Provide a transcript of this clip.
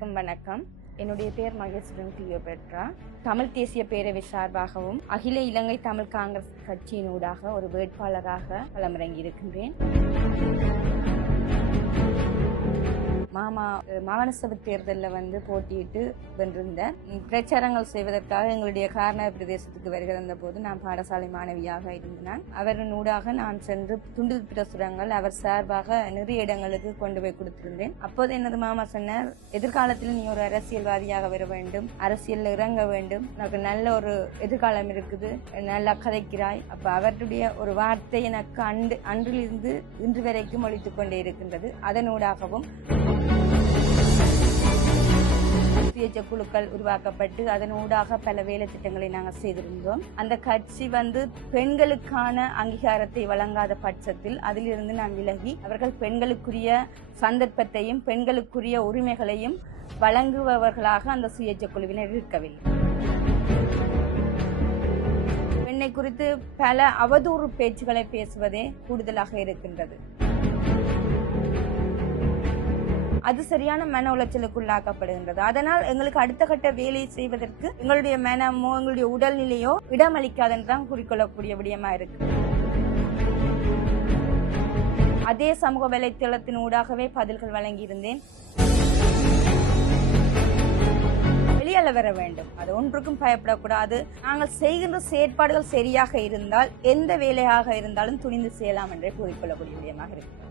வணக்கம். என்னுடைய பேர் மகேஸ்வரன் கிளியோபெட்ரா. தமிழ் தேசிய பேரவை சார்பாகவும் அகில இலங்கை தமிழ் காங்கிரஸ் கட்சியினூடாக ஒரு வேட்பாளராக களமிறங்கி இருக்கின்றேன். மாகாண சபை தேர்தலில் போட்டியிட்டு வென்றிருந்தேன். பிரச்சாரங்கள் செய்வதற்காக எங்களுடைய கார்னர் பிரதேசத்துக்கு வருகிற போது நான் பாடசாலை மாணவியாக இருந்தேன். அவரின் ஊடாக நான் சென்று துண்டு பிரசுரங்கள் அவர் சார்பாக நிறைய இடங்களுக்கு கொண்டு போய் கொடுத்திருந்தேன். அப்போது எனது மாமா சொன்னார், எதிர்காலத்தில் நீ ஒரு அரசியல்வாதியாக வர வேண்டும், அரசியல் இறங்க வேண்டும், உனக்கு நல்ல ஒரு எதிர்காலம் இருக்குது, நல்லா கதைக்கிறாய். அப்ப அவருடைய ஒரு வார்த்தை எனக்கு அன்றிலிருந்து இன்று வரைக்கும் ஒழித்துக் கொண்டே இருக்கின்றது. அதனூடாகவும் சுயேட்சை குழுக்கள் உருவாக்கப்பட்டு அதனூடாக பல வேலை திட்டங்களை நாங்கள் செய்திருந்தோம். அந்த கட்சி பெண்களுக்கான அங்கீகாரத்தை வழங்காத பட்சத்தில் அதிலிருந்து நான் விலகி அவர்கள் பெண்களுக்குரிய சந்தர்ப்பத்தையும் பெண்களுக்குரிய உரிமைகளையும் வழங்குபவர்களாக அந்த சுயேட்சை குழுவினர் இருக்கவில்லை. பெண்ணை குறித்து பல அவதூறு பேச்சுகளை பேசுவதே கூடுதலாக இருக்கின்றது. அது சரியான மன உளைச்சலுக்குள்ளாக்கப்படுகின்றது. அதனால் எங்களுக்கு அடுத்த கட்ட வேலையை செய்வதற்கு எங்களுடைய மனமோ எங்களுடைய உடல்நிலையோ இடமளிக்காதென்றுதான் குறிக்கொள்ளக்கூடிய விடயமா இருக்கு. அதே சமூக வலைத்தளத்தின் ஊடாகவே பதில்கள் வழங்கியிருந்தேன். வெளியால வர வேண்டும், அது ஒன்றுக்கும் பயப்படக்கூடாது. நாங்கள் செய்கின்ற செயற்பாடுகள் சரியாக இருந்தால் எந்த வேலையாக இருந்தாலும் துணிந்து செய்யலாம் என்றே கூறிக்கொள்ளக்கூடிய விடயமாக இருக்கு.